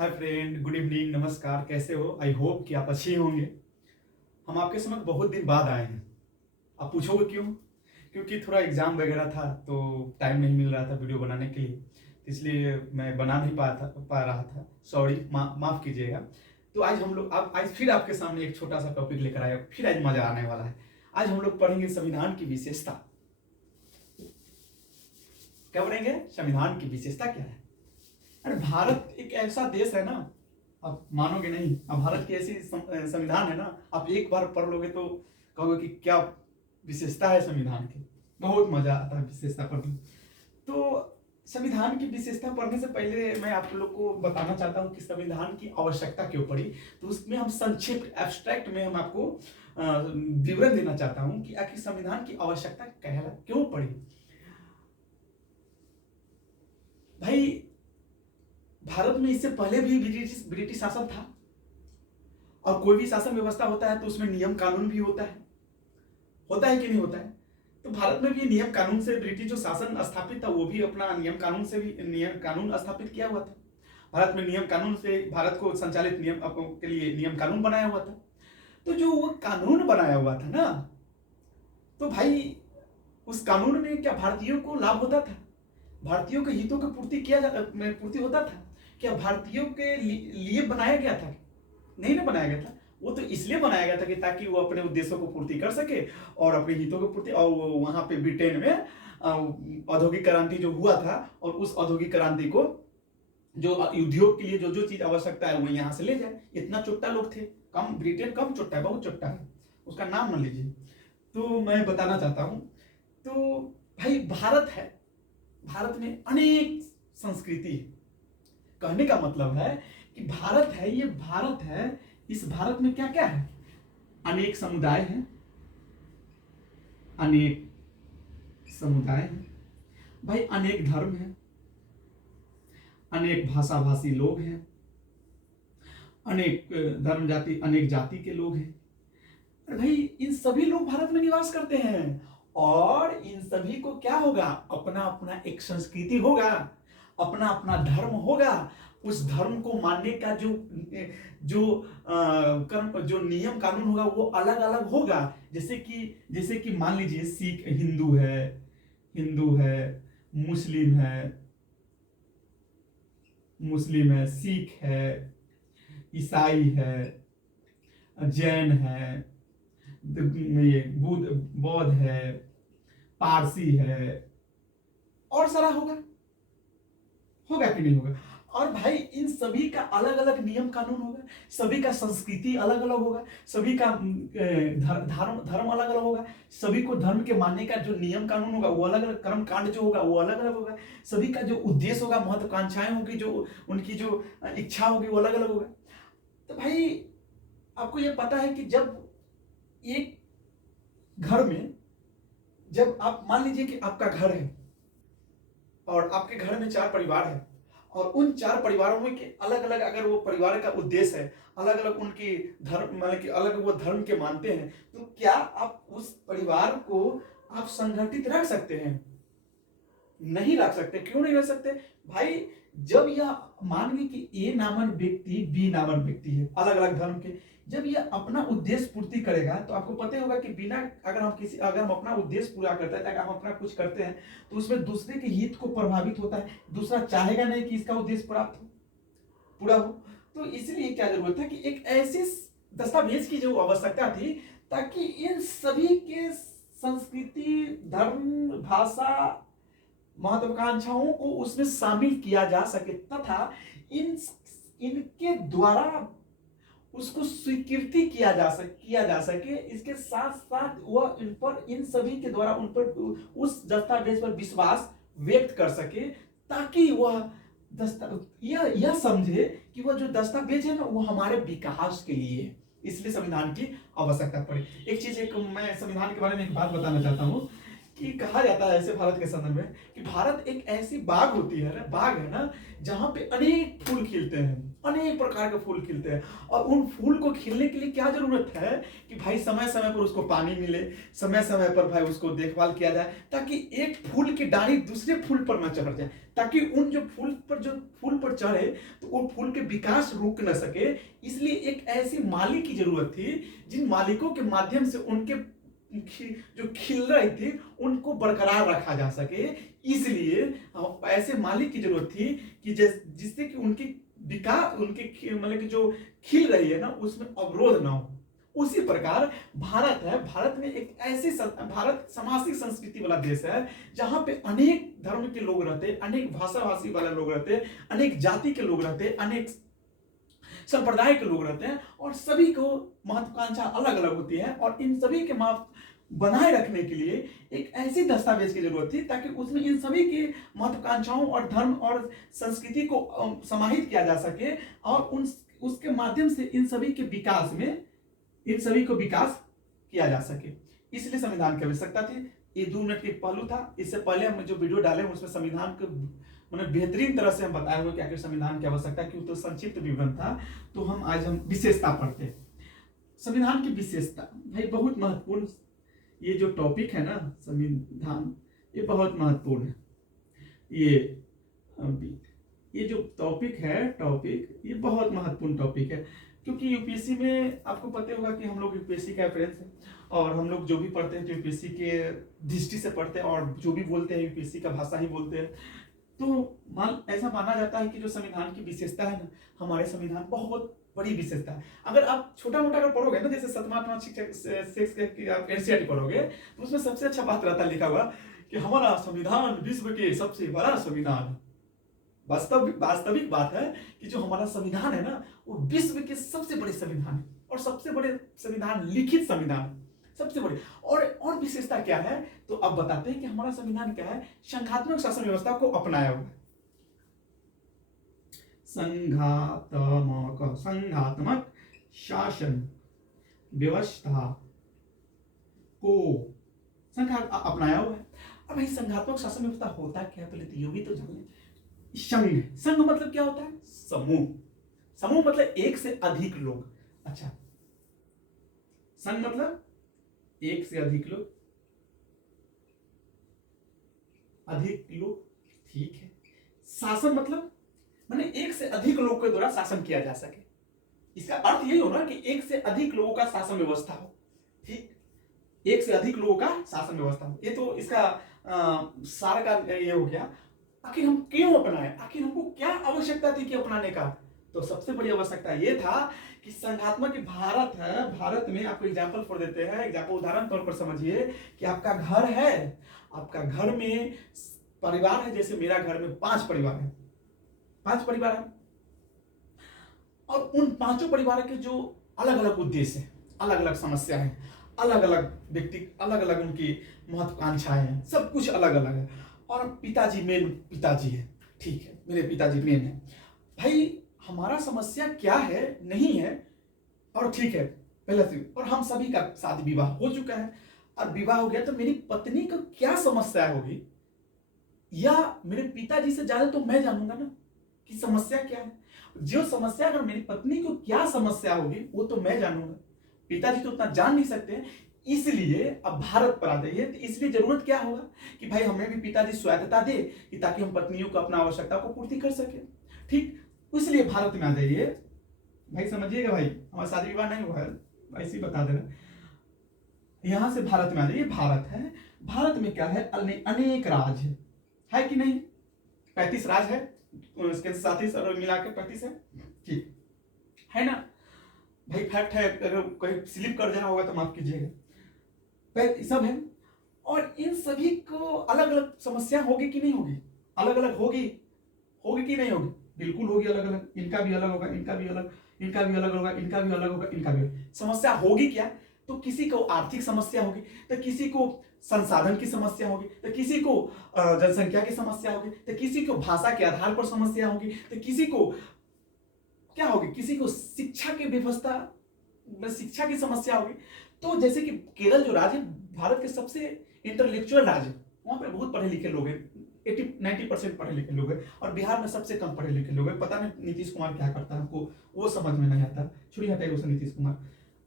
Hi friend, good evening, नमस्कार। कैसे हो? आई होप कि आप अच्छे होंगे। हम आपके समझ बहुत दिन बाद आए हैं। आप पूछोगे क्यों? क्योंकि थोड़ा एग्जाम वगैरह था तो टाइम नहीं मिल रहा था वीडियो बनाने के लिए, तो इसलिए मैं बना नहीं पा रहा था। सॉरी, माफ़ कीजिएगा। तो आज हम लोग आप आज फिर आपके सामने एक छोटा सा टॉपिक लेकर आए। फिर आज मजा आने वाला है। आज हम लोग पढ़ेंगे संविधान की विशेषता। क्या पढ़ेंगे? संविधान की विशेषता क्या है। अरे भारत एक ऐसा देश है ना, आप मानोगे नहीं। अब भारत की ऐसी संविधान है ना, आप एक बार पढ़ लोगे तो कहोगे कि क्या विशेषता है संविधान की। बहुत मजा आता है विशेषता पढ़ने। तो संविधान की विशेषता पढ़ने से पहले मैं आप लोग को बताना चाहता हूँ कि संविधान की आवश्यकता क्यों पड़ी। तो उसमें हम संक्षिप्त एब्स्ट्रैक्ट में हम आपको विवरण देना चाहता हूँ कि आखिर संविधान की आवश्यकता क्यों पड़ी। भाई, भारत में इससे पहले भी ब्रिटिश शासन था, और कोई भी शासन व्यवस्था होता है तो उसमें नियम कानून भी होता है कि नहीं होता है। तो भारत में भी नियम कानून से ब्रिटिश जो शासन स्थापित था वो भी अपना नियम कानून स्थापित किया हुआ था। भारत में नियम कानून से भारत को संचालित नियम के लिए नियम कानून बनाया हुआ था। तो जो वो कानून बनाया हुआ था ना, तो भाई उस कानून में क्या भारतीयों को लाभ होता था? भारतीयों के हितों की पूर्ति होता था क्या? भारतीयों के लिए बनाया गया था? नहीं ना बनाया गया था। वो तो इसलिए बनाया गया था कि ताकि वो अपने उद्देश्यों को पूर्ति कर सके और अपने हितों को पूर्ति। और वहां पे ब्रिटेन में औद्योगिक क्रांति जो हुआ था, और उस औद्योगिक क्रांति को जो उद्योग के लिए जो जो चीज आवश्यकता है वो यहाँ से ले जाए। इतना चुट्टा लोग थे। ब्रिटेन कम चुट्टा है, बहुत चुट्टा है। उसका नाम न लीजिए। तो मैं बताना चाहता हूँ। तो भाई भारत है, भारत में अनेक संस्कृति है। कहने का मतलब है कि भारत है, ये भारत है। इस भारत में क्या क्या है? अनेक समुदाय हैं, अनेक समुदाय हैं भाई, अनेक धर्म हैं, अनेक भाषा भाषी लोग हैं, अनेक धर्म जाति अनेक जाति के लोग हैं। अरे भाई, इन सभी लोग भारत में निवास करते हैं, और इन सभी को क्या होगा? अपना अपना एक संस्कृति होगा, अपना अपना धर्म होगा। उस धर्म को मानने का जो जो जो नियम कानून होगा वो अलग अलग होगा। जैसे कि मान लीजिए सिख हिंदू है, मुस्लिम है, सिख है, ईसाई है, जैन है, ये बौद्ध है, पारसी है, और सारा होगा कि नहीं होगा? और भाई इन सभी का अलग अलग नियम कानून होगा, सभी का संस्कृति अलग अलग होगा, सभी का धर्म अलग अलग होगा, सभी को धर्म के मानने का जो नियम कानून होगा वो अलग अलग, कर्म कांड जो होगा वो अलग अलग होगा, सभी का जो उद्देश्य होगा, महत्वाकांक्षाएं होगी, जो उनकी जो इच्छा होगी वो अलग अलग होगा। तो भाई आपको ये पता है कि जब एक घर में, जब आप मान लीजिए कि आपका घर है और आपके घर में 4 परिवार है, और उन 4 परिवारों में के अलग अलग अगर वो परिवार का उद्देश्य है, अलग अलग उनकी धर्म, मतलब कि अलग वो धर्म के मानते हैं, तो क्या आप उस परिवार को आप संगठित रख सकते हैं? नहीं रख सकते। क्यों नहीं रख सकते भाई? जब यह मानिए कि ए नामक व्यक्ति, बी नामक व्यक्ति है, अलग अलग धर्म के, जब यह अपना उद्देश्य पूर्ति करेगा तो आपको पता होगा कि बिना अगर हम अपना उद्देश्य पूरा करते हैं, अगर हम अपना कुछ करते हैं तो उसमें दूसरे के हित को प्रभावित होता है। दूसरा चाहेगा नहीं कि इसका उद्देश्य पूरा हो। तो इसलिए क्या जरूरत है कि एक ऐसे दस्तावेज की जो आवश्यकता थी, ताकि इन सभी के संस्कृति, धर्म, भाषा, महत्वाकांक्षाओं को उसमें शामिल किया जा सके, तथा इनके द्वारा उसको स्वीकृति किया जा सके। इसके साथ साथ वह इन सभी के द्वारा उन पर उस दस्तावेज पर विश्वास व्यक्त कर सके, ताकि वह यह समझे कि वह जो दस्तावेज है ना वो हमारे विकास के लिए है। इसलिए संविधान की आवश्यकता पड़ी। मैं संविधान के बारे में एक बात बताना चाहता हूँ कि कहा जाता है ऐसे भारत के संदर्भ में कि भारत एक ऐसी बाग होती है ना, बाग है ना, जहां पे अनेक फूल खिलते हैं, अनेक प्रकार के फूल खिलते हैं। और उन फूल को खिलने के लिए क्या जरूरत है कि भाई समय समय पर उसको पानी मिले, समय समय पर भाई उसको देखभाल किया जाए, ताकि एक फूल की डाली दूसरे फूल पर न चढ़ जाए, ताकि उन जो फूल पर चढ़े तो वो फूल के विकास रुक न सके। इसलिए एक ऐसी माली की जरूरत थी जिन मालिकों के माध्यम से उनके जो खिल रही थी उनको बरकरार रखा जा सके। इसलिए ऐसे मालिक की जरूरत थी कि जिससे कि उनकी विकास, उनके मतलब कि जो खिल रही है ना उसमें अवरोध ना हो। उसी प्रकार भारत है, भारत में एक ऐसी भारत सामाजिक संस्कृति वाला देश है जहां पे अनेक धर्म के लोग रहते, अनेक भाषा भाषी वाले लोग रहते, अनेक जाति के लोग रहते, अनेक संप्रदाय के लोग रहते हैं, और सभी को महत्वाकांक्षा अलग अलग होती है। और इन सभी के बनाए रखने के लिए एक ऐसी दस्तावेज की जरूरत थी ताकि उसमें इन सभी की महत्वाकांक्षाओं और धर्म और संस्कृति को समाहित किया जा सके, और उसके माध्यम से इन सभी के विकास में, इन सभी को विकास किया जा सके। इसलिए संविधान की आवश्यकता थी। ये 2 मिनट के पहलू था। इससे पहले हम जो वीडियो डाले उसमें संविधान को मतलब बेहतरीन तरह से हम बताए हुए कि आखिर संविधान की आवश्यकता क्यों, तो संक्षिप्त विवरण था। तो आज हम विशेषता पढ़ते हैं। संविधान की विशेषता भाई बहुत महत्वपूर्ण, ये जो टॉपिक है ना संविधान, ये बहुत महत्वपूर्ण है। ये जो टॉपिक है, ये बहुत महत्वपूर्ण टॉपिक है, क्योंकि यूपीएससी में आपको पता होगा कि हम लोग यूपीएससी का रेफरेंस है, और हम लोग जो भी पढ़ते हैं तो यूपीएससी के दृष्टि से पढ़ते हैं, और जो भी बोलते हैं यूपीएससी का भाषा ही बोलते हैं। तो ऐसा माना जाता है कि जो संविधान की विशेषता है ना, हमारे संविधान बहुत बड़ी विशेषता है। अगर आप छोटा मोटा अगर पढ़ोगे ना, जैसे 7वां 8वां शिक्षक आप एनसीईआरटी पढ़ोगे तो उसमें सबसे अच्छा बात रहता है लिखा हुआ कि हमारा संविधान विश्व के सबसे बड़ा संविधान। वास्तविक बात है कि जो हमारा संविधान है ना वो विश्व के सबसे बड़े संविधान है, और सबसे बड़े संविधान, लिखित संविधान सबसे बड़े। और विशेषता क्या है, तो अब बताते हैं कि हमारा संविधान क्या है। संघात्मक शासन व्यवस्था को अपनाया हुआ है। संघात्मक शासन व्यवस्था को अपनाया हुआ है। अब भाई संघात्मक शासन व्यवस्था होता क्या है, पहले तो ये भी तो जान लें। संघ मतलब क्या होता है, समूह। समूह मतलब एक से अधिक लोग। अच्छा, संघ मतलब एक से अधिक लोग, ठीक है। शासन मतलब माने एक से अधिक लोग के द्वारा शासन किया जा सके। इसका अर्थ यही होना कि एक से अधिक लोगों का शासन व्यवस्था हो, ठीक, एक से अधिक लोगों का शासन व्यवस्था हो। ये तो इसका सार का ये हो गया। आखिर हम क्यों अपनाए, आखिर हमको क्या आवश्यकता थी कि अपनाने का, तो सबसे बड़ी आवश्यकता ये था कि संघात्मक भारत है, भारत में आपको एग्जाम्पल फॉर देते हैं, एग्जाम्पल उदाहरण तौर पर समझिए कि आपका घर है, आपका घर में परिवार है, जैसे मेरा घर में 5 परिवार है, 5 परिवार है, और उन 5 परिवार के जो अलग अलग उद्देश्य है, अलग अलग समस्या है, अलग अलग व्यक्ति, अलग अलग उनकी महत्वाकांक्षाएं हैं, सब कुछ अलग अलग है। और पिताजी मेन पिताजी है, ठीक है, मेरे पिताजी मेन है। भाई हमारा समस्या क्या है, नहीं है, और ठीक है पहले से, और हम सभी का शादी विवाह हो चुका है, और विवाह हो गया तो मेरी पत्नी को क्या समस्या होगी, या मेरे पिताजी से ज्यादा तो मैं जानूंगा ना कि समस्या क्या है। जो समस्या, अगर मेरी पत्नी को क्या समस्या होगी वो तो मैं जानूंगा, पिताजी तो उतना जान नहीं सकते। इसलिए अब भारत पर आ जाइए, तो इसलिए जरूरत क्या होगा कि भाई हमें भी पिताजी स्वायत्तता दे कि ताकि हम पत्नियों को अपना आवश्यकता को पूर्ति कर सके, ठीक। इसलिए भारत में आ जाइए भाई, समझिएगा भाई, हमारा शादी विवाह नहीं हुआ है, ऐसे ही बता देना। यहां से भारत में आ जाइए, भारत है, भारत में क्या है, अनेक राज्य है कि नहीं, 35 राज्य है, उसके साथ ही मिला के 35 है, ठीक है ना भाई, फैक्ट है, अगर कहीं स्लिप कर जाना होगा तो माफ कीजिएगा, सब है। और इन सभी को अलग अलग समस्या होगी कि नहीं होगी, अलग अलग होगी कि नहीं होगी, बिल्कुल होगी अलग अलग। इनका भी अलग होगा, इनका भी अलग, इनका भी अलग होगा, इनका भी अलग होगा, इनका भी समस्या होगी। क्या, तो किसी को आर्थिक समस्या होगी, तो किसी को संसाधन की समस्या होगी, तो किसी को जनसंख्या की समस्या होगी, तो किसी को भाषा के आधार पर समस्या होगी, तो किसी को क्या होगी, किसी को शिक्षा की व्यवस्था, शिक्षा की समस्या होगी। तो जैसे कि केरल जो राज्य भारत के सबसे इंटेलेक्चुअल राज्य, वहां पे बहुत पढ़े लिखे लोग हैं, 80-90% पढ़े लिखे लोग हैं, और बिहार में सबसे कम पढ़े लिखे लोग हैं। पता नहीं नीतीश कुमार क्या करता है, हमको वो समझ में नहीं आता। छुरी हटाइए उसे नीतीश कुमार।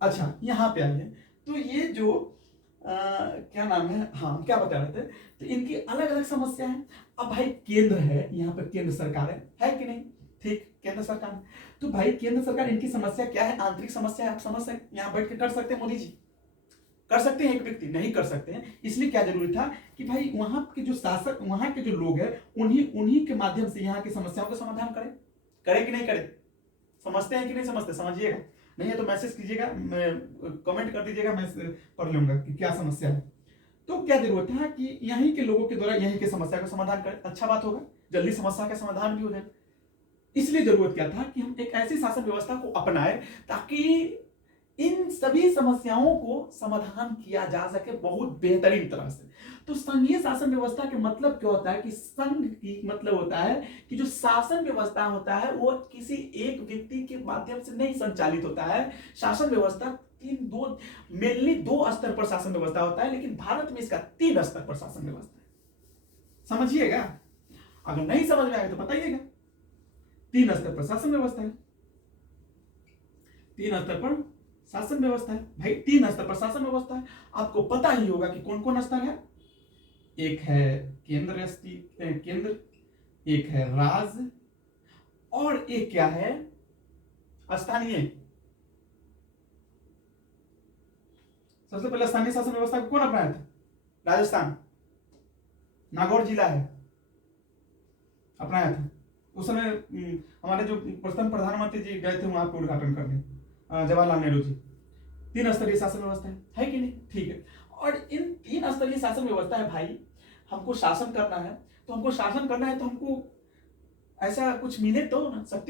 अच्छा, यहाँ पे आइए, तो ये जो क्या नाम है, हाँ क्या बता रहे थे, तो इनकी अलग अलग समस्या है। अब भाई केंद्र है, यहाँ पर केंद्र सरकार है कि नहीं? ठीक, केंद्र सरकार। तो भाई केंद्र सरकार, इनकी समस्या क्या है? आंतरिक समस्या है, आप समझ सकते, यहाँ बैठ के कर सकते हैं मोदी जी, कर सकते हैं, एक व्यक्ति नहीं कर सकते हैं। इसलिए क्या जरूरी था कि भाई वहां के जो शासक, वहां के जो लोग हैं, उन्हीं के माध्यम से यहाँ की समस्याओं का समाधान करें। करे कि नहीं करे? समझते हैं कि नहीं समझते? समझिएगा, नहीं है तो मैसेज कीजिएगा, कमेंट कर दीजिएगा, मैं पढ़ लूंगा कि क्या समस्या है। तो क्या जरूरत है कि यहीं के लोगों के द्वारा यहीं के समस्या का समाधान करें, अच्छा बात होगा, जल्दी समस्या का समाधान भी हो जाए। इसलिए जरूरत क्या था कि हम एक ऐसी शासन व्यवस्था को अपनाएं ताकि इन सभी समस्याओं को समाधान किया जा सके बहुत बेहतरीन तरह से। तो संघीय शासन व्यवस्था के मतलब क्या होता है कि संघ की मतलब होता है कि जो शासन व्यवस्था होता है वो किसी एक व्यक्ति के माध्यम से नहीं संचालित होता है। शासन व्यवस्था मेनली दो स्तर पर शासन व्यवस्था होता है, लेकिन भारत में इसका 3 स्तर पर शासन व्यवस्था है। समझिएगा, अगर नहीं समझ में आएगा तो बताइएगा। 3 स्तर पर शासन व्यवस्था है, 3 स्तर पर शासन व्यवस्था है भाई, 3 स्तर पर शासन व्यवस्था है। आपको पता ही होगा कि कौन कौन स्तर है। एक है केंद्र, एक है राज्य, और एक क्या है? स्थानीय। सबसे पहले स्थानीय शासन व्यवस्था को कौन अपनाया था? राजस्थान, नागौर जिला है, अपनाया था। उस समय हमारे जो प्रथम प्रधानमंत्री जी गए थे वहां पे उद्घाटन करने, जवाहरलाल नेहरू जी। 3 स्तरीय शासन व्यवस्था है कि नहीं? ठीक है। और इन 3 स्तरीय शासन व्यवस्था है भाई, हमको शासन करना है तो हमको ऐसा कुछ मिले तो ना, शक्ति